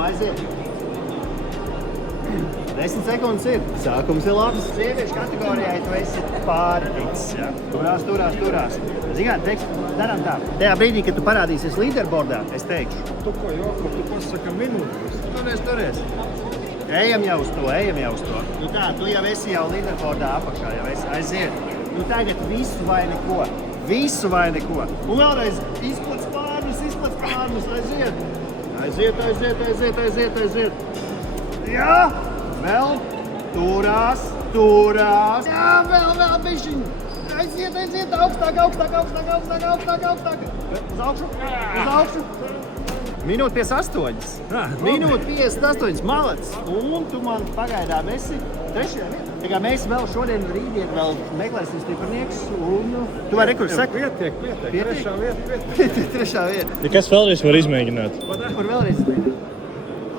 Nu aiziet. 10 sekundes ir. Sākums ir labs. Sieviešu kategorijai tu esi pārticis. Ja? Turās. Zināt, darām tā. Tajā brīdī, kad tu parādīsies leaderboardā, es teikšu. Tu ko, Joko, tu pasaka minūtes. Turies. Ejam jau uz to. Nu tā, tu jau esi jau leaderboardā apakšā, jau esi aiziet. Nu tagad visu vai neko. Un vēlreiz izplats pārnus, aiziet. Jā, vēl, turās. Jā, vēl bišķiņ. Aiziet, augstāk. Uz augšu. Minūte 58. Minūte 58, malacis. Un tu man pagaidām esi trešajā vietā. Tā kā mēs vēl šodien, rītdien vēl meklēsim stiprinieks. Un tu vari rekurs saka. Pietiek. Trešā vieta. Trešā vieta. Ja kas vēlreiz var izmēģināt? Kur vēlreiz?